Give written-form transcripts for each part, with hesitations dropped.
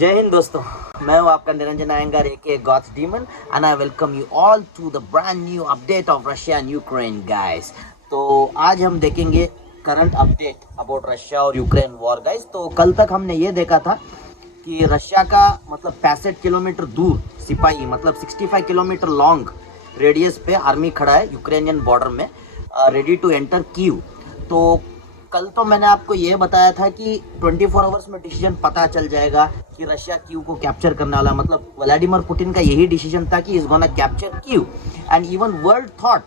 जय हिंद दोस्तों, मैं हूं आपका Niranjan Iyengar aka god's demon and I welcome you all to the brand new update of Russia and Ukraine guys. तो आज हम देखेंगे करंट अपडेट अबाउट रशिया और यूक्रेन वॉर गाइस। तो कल तक हमने ये देखा था कि रशिया का मतलब 65 किलोमीटर दूर सिपाही मतलब 65 किलोमीटर लॉन्ग रेडियस पे आर्मी खड़ा है यूक्रेनियन बॉर्डर में, रेडी टू एंटर कीव। तो कल तो मैंने आपको ये बताया था कि 24 आवर्स में डिसीजन पता चल जाएगा कि रशिया कीव को कैप्चर करने वाला, मतलब व्लादिमीर पुतिन का यही डिसीजन था कि is gonna capture Kyiv and even world thought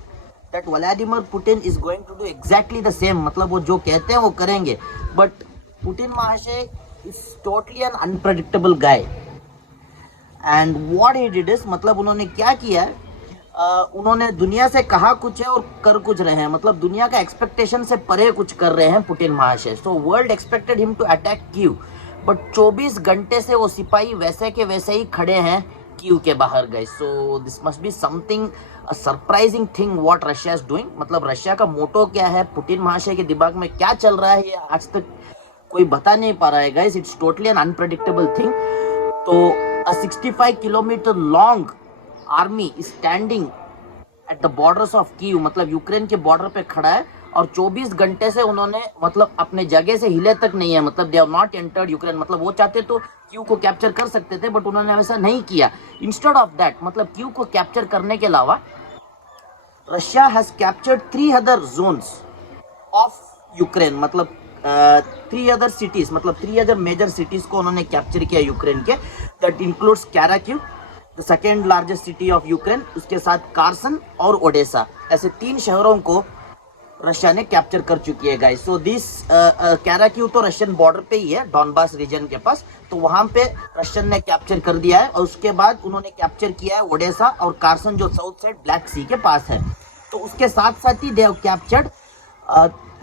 that Vladimir Putin is going to do exactly the same, मतलब वो जो कहते हैं वो करेंगे। बट पुतिन महाशय is totally an unpredictable guy and what he did is, मतलब उन्होंने क्या किया है, उन्होंने दुनिया से कहा कुछ है और कर कुछ रहे हैं, मतलब दुनिया का एक्सपेक्टेशन से परे कुछ कर रहे हैं पुतिन महाशय। So world expected him to attack Kyiv, but 24 घंटे से वो सिपाही वैसे के वैसे ही खड़े हैं कीव के बाहर गए। So this must be something surprising thing what Russia is doing. मतलब रशिया का मोटो क्या है, पुतिन महाशय के दिमाग में क्या चल रहा है, ये आज तक कोई बता नहीं पा रहा है guys. It's totally an unpredictable thing. तो 65 kilometre long army standing at the borders of Kyiv, मतलब यूक्रेन के बॉर्डर पे खड़ा है और 24 घंटे से उन्होंने मतलब अपने जगह से हिले तक नहीं है, मतलब they have not entered Ukraine. मतलब वो चाहते तो कीव को कैप्चर कर सकते थे बट उन्होंने वैसा नहीं किया। इंस्टेड ऑफ दैट, मतलब कीव को कैप्चर करने के अलावा Russia has captured 3 other zones of Ukraine, मतलब 3 अदर सिटीज, मतलब 3 अदर मेजर सिटीज को उन्होंने कैप्चर किया यूक्रेन के। That includes Kharkiv, the second largest city of Ukraine, उसके साथ कार्सन और ओडेसा, ऐसे 3 शहरों को रशिया ने कैप्चर कर चुकी है गाइस। सो दिस कैराकीव तो रशियन बॉर्डर पे ही है, डॉनबास रीजन के पास, तो वहां पे रशियन ने कैप्चर कर दिया है। और उसके बाद उन्होंने कैप्चर किया है ओडेसा और कार्सन जो साउथ साइड ब्लैक सी के पास है। तो उसके साथ साथ ही they have captured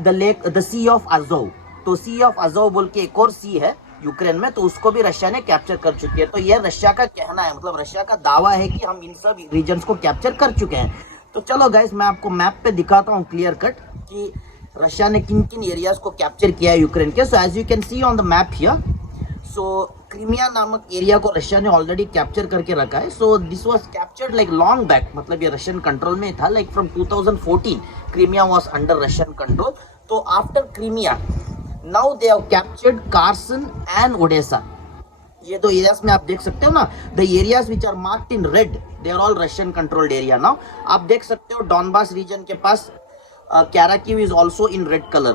the lake, the sea of Azov. तो सी ऑफ अजोव बोल के एक और सी है यूक्रेन में, तो उसको भी रशिया ने कैप्चर कर चुकी है। तो ये रशिया का कहना है, मतलब रशिया का दावा है कि हम इन सब रीजन्स को कैप्चर कर चुके हैं। तो चलो गाइस, मैं आपको मैप पे दिखाता हूँ क्लियर कट कि रशिया ने किन किन एरियाज को कैप्चर किया है यूक्रेन के। So as you can see on the map here, so Crimea नामक एरिया को रशिया ने ऑलरेडी कैप्चर करके रखा है। So this was captured like long back, मतलब ये रशियन कंट्रोल में था, like from 2014 Crimea was under Russian control. तो after Crimea now they have captured Kherson and Odessa. ये दो एरियाज में आप देख सकते हो ना, the areas which are marked in red, they are all Russian controlled area now. आप देख सकते हो डॉनबास रीजन के पास Kharkiv is also in red color.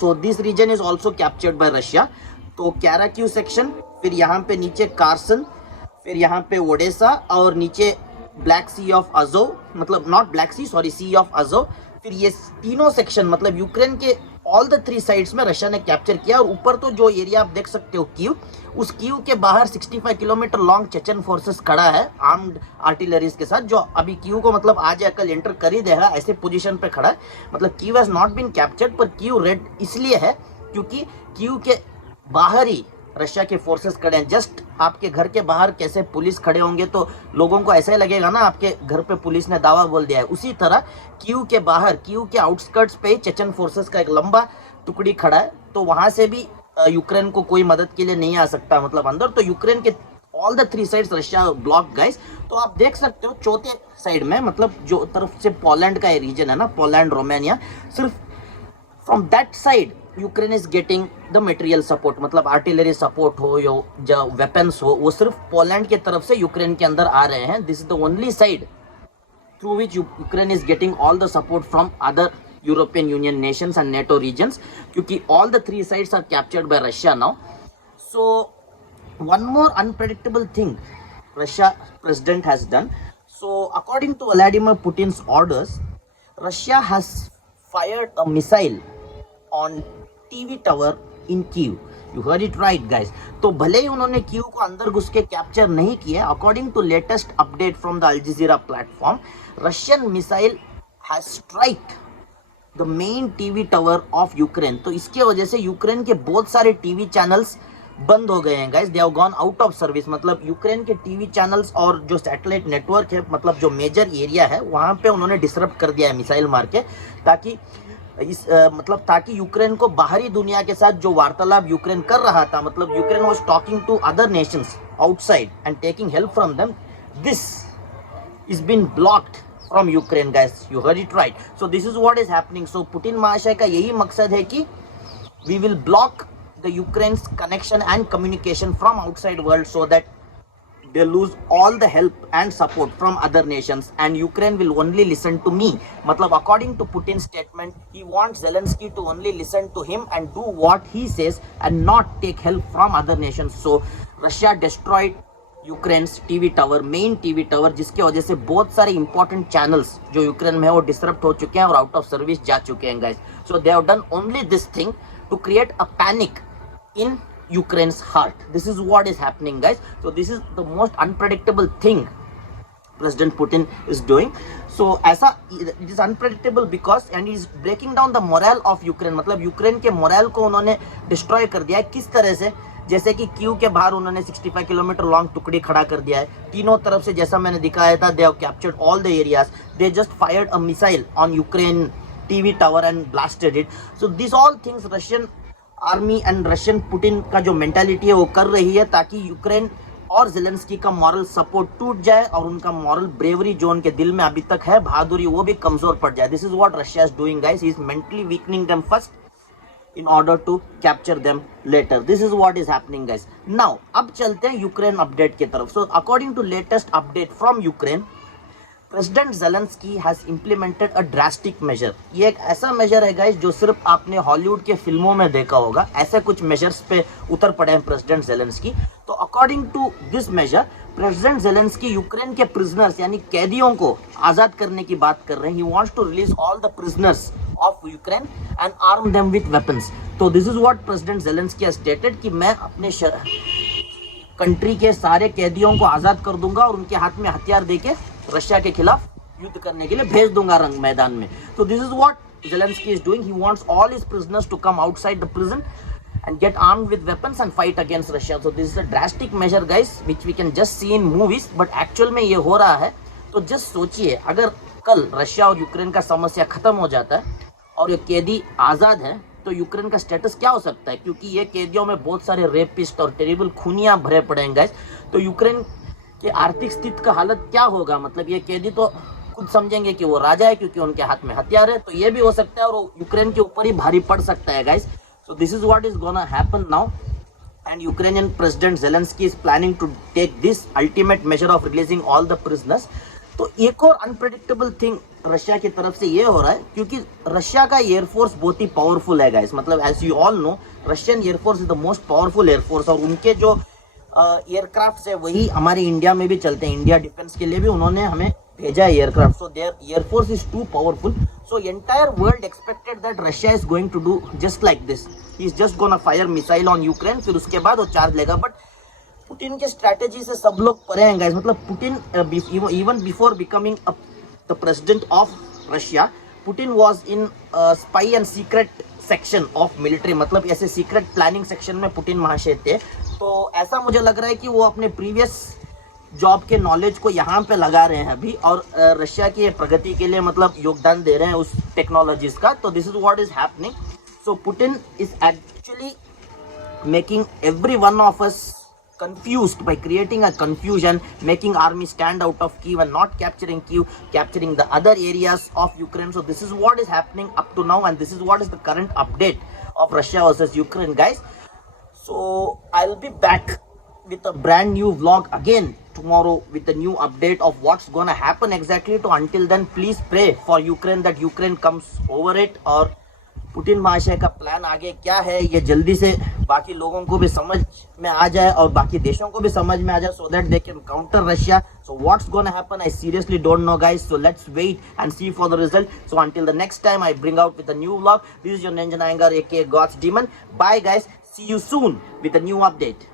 So this region is also captured by Russia. तो Kharkiv सेक्शन, फिर यहाँ पे नीचे कार्सन, फिर यहाँ पे ओडेसा और नीचे ब्लैक सी ऑफ अजोव, मतलब not Black Sea, sorry, Sea of Azov. फिर ये तीनों सेक्शन मतलब यूक्रेन के ऑल द 3 साइड्स में रशिया ने कैप्चर किया। और ऊपर तो जो एरिया आप देख सकते हो कीव, उस कीव के बाहर 65 किलोमीटर लॉन्ग चेचन फोर्सेस खड़ा है आर्म्ड आर्टिलरीज के साथ, जो अभी कीव को मतलब आज या कल एंटर कर ही देगा, ऐसे पोजीशन पे खड़ा है। मतलब Kyiv has not been captured, पर कीव रेड इसलिए है क्योंकि कीव के बाहर ही रशिया के फोर्सेस खड़े हैं। जस्ट आपके घर के बाहर कैसे पुलिस खड़े होंगे तो लोगों को ऐसा ही लगेगा ना आपके घर पे पुलिस ने दावा बोल दिया है, उसी तरह कीव के बाहर, कीव के आउटस्कर्ट्स पे चेचन फोर्सेस का एक लंबा टुकड़ी खड़ा है। तो वहां से भी यूक्रेन को कोई मदद के लिए नहीं आ सकता, मतलब अंदर। तो यूक्रेन के all the 3 sides Russia block guys. तो आप देख सकते हो चौथे साइड में, मतलब जो तरफ से पोलैंड का रीजन है ना, पोलैंड रोमानिया, सिर्फ from that side Ukraine is getting the material support, मतलब आर्टिलरी सपोर्ट हो या जो वेपन्स हो, वो सिर्फ पोलैंड के तरफ से यूक्रेन के अंदर आ रहे हैं। This is the only side through which Ukraine is getting all the support from other European Union nations and NATO regions, क्योंकि all the 3 sides are captured by Russia now. So one more unpredictable thing Russia president has done. So according to Vladimir Putin's orders, Russia has fired a missile on TV tower in Kyiv. You heard it right guys. तो भले ही उन्होंने Kyiv को अंदर घुस के capture नहीं किया, according to latest update from the Al Jazeera platform, Russian missile has strike the main TV tower of Ukraine. तो इसके वजह से यूक्रेन के बहुत सारे टीवी चैनल्स बंद हो गए हैं guys, they have gone out of service. मतलब यूक्रेन के टीवी चैनल्स और जो सैटेलाइट नेटवर्क है, मतलब जो मेजर एरिया है, वहां पे उन्होंने डिसरप्ट कर दिया है मिसाइल मार के, ताकि इस मतलब ताकि यूक्रेन को बाहरी दुनिया के साथ जो वार्तालाप यूक्रेन कर रहा था, मतलब Ukraine was talking to other nations outside and taking help from them, this is been blocked from Ukraine guys, you heard it right. So this is what is happening. So Putin महाशय का यही मकसद है कि we will block the Ukraine's connection and communication from outside world so that they lose all the help and support from other nations and Ukraine will only listen to me. Matlab according to Putin's statement, he wants Zelensky to only listen to him and do what he says and not take help from other nations. So Russia destroyed Ukraine's TV tower, main TV tower, जिसके वजह से बहुत सारे important channels जो Ukraine में है वो disrupt हो चुके हैं और आउट ऑफ सर्विस जा चुके हैं guys. So they have done only this thing to create a panic in Ukraine's heart. This is what is happening guys. So this is the most unpredictable thing President Putin is doing. So ऐसा it is unpredictable because and he is breaking down the morale of Ukraine. मतलब Ukraine के moral को उन्होंने destroy कर दिया है. किस तरह से? जैसे कि कीव के बाहर उन्होंने 65 किलोमीटर लॉन्ग टुकड़ी खड़ा कर दिया है. तीनों तरफ से जैसा मैंने दिखाया था, they have captured all the areas. They just fired a missile on Ukraine TV tower and blasted it. So these all things Russian army and Russian Putin का जो मेंटालिटी है वो कर रही है ताकि यूक्रेन और ज़ेलेंस्की का मॉरल सपोर्ट टूट जाए और उनका मॉरल ब्रेवरी जो उनके दिल में अभी तक है, बहादुरी, वो भी कमजोर पड़ जाए. This is what Russia is doing guys. He is mentally weakening them first in order to capture them later. This is what is happening guys. Now अब चलते हैं यूक्रेन अपडेट की तरफ. So according to latest update from Ukraine, president Zelensky has implemented a drastic measure. ये एक ऐसा major है guys जो सिर्फ आपने हॉलीवुड के फिल्मों में देखा होगा. ऐसे कुछ मेजर्स पे उतर पड़े हैं प्रेसिडेंट ज़ेलेंस्की. तो according to this measure, president Zelensky Ukraine के प्रिजनर्स यानी कैदियों को आज़ाद करने की बात कर रहे हैं. He wants to release all the prisoners of Ukraine and arm them with weapons. तो this is what President Zelensky has stated कि मैं अपने कंट्री के सारे कैदियों को आज़ाद कर दूंगा और उनके हाथ में हथियार देके रशिया के खिलाफ युद्ध करने के लिए भेज दूंगा रंग मैदान में. तो this is what Zelensky is doing. He wants all his prisoners to come outside the prison and get armed with weapons and fight against Russia. So this is a drastic measure guys which we can just see in movies but actual में ये हो रहा है. तो just सोचिए अगर कल Russia और यूक्रेन का समस्या खत्म हो जाता है और ये कैदी आज़ाद हैं तो यूक्रेन का स्टेटस क्या हो सकता है, क्योंकि ये कैदियों में बहुत सारे रेपिस्ट और टेरिबल खूनियाँ भरे पड़े हैं गाइस. तो यूक्रेन के आर्थिक स्थिति का हालत क्या होगा. मतलब ये कैदी तो खुद समझेंगे कि वो राजा है क्योंकि उनके हाथ में हथियार है. तो ये भी हो सकता है और यूक्रेन के ऊपर ही भारी पड़ सकता है guys. So this is what is gonna happen now and Ukrainian President Zelensky is planning to take this ultimate measure of releasing all the prisoners. तो एक और अनप्रेडिक्टेबल थिंग रशिया की तरफ से ये हो रहा है क्योंकि रशिया का एयरफोर्स बहुत ही पावरफुल है गाइस. मतलब as you all know Russian air force is the most powerful air force और उनके जो एयरक्राफ्ट है वही हमारे इंडिया में भी चलते हैं. इंडिया डिफेंस के लिए भी उन्होंने हमें भेजा है aircraft. So their air force is too powerful. So entire world expected that Russia is going to do just like this. He is just gonna fire missile on Ukraine, फिर उसके बाद वो चार्ज लेगा. बट पुतिन के strategy से सब लोग परे हैं गाइस. मतलब Putin even before becoming the president of Russia, Putin was in spy and secret section of military. मतलब ऐसे secret planning section में पुतिन महाशय थे. तो ऐसा मुझे लग रहा है कि वो अपने प्रीवियस जॉब के नॉलेज को यहाँ पे लगा रहे हैं अभी और रशिया की प्रगति के लिए मतलब योगदान दे रहे हैं उस टेक्नोलॉजीज का. तो this is what is happening. So Putin is actually making every one of us confused by creating a confusion, making army stand out of Kyiv and not capturing Kyiv, capturing the other areas of Ukraine. So this is what is happening up to now and this is what is the current update of Russia versus Ukraine guys. So I'll be back with a brand new vlog again tomorrow with a new update of what's gonna happen exactly. To until then please pray for Ukraine that Ukraine comes over it. और Putin महाशय का plan आगे क्या है ये जल्दी से बाकी लोगों को भी समझ में आ जाए और बाकी देशों को भी समझ में आ जाए so that they can counter Russia. So what's gonna happen I seriously don't know guys. So let's wait and see for the result. So until the next time I bring out with a new vlog, this is your Ninja Nayangar aka God's Demon. Bye guys, see you soon with a new update.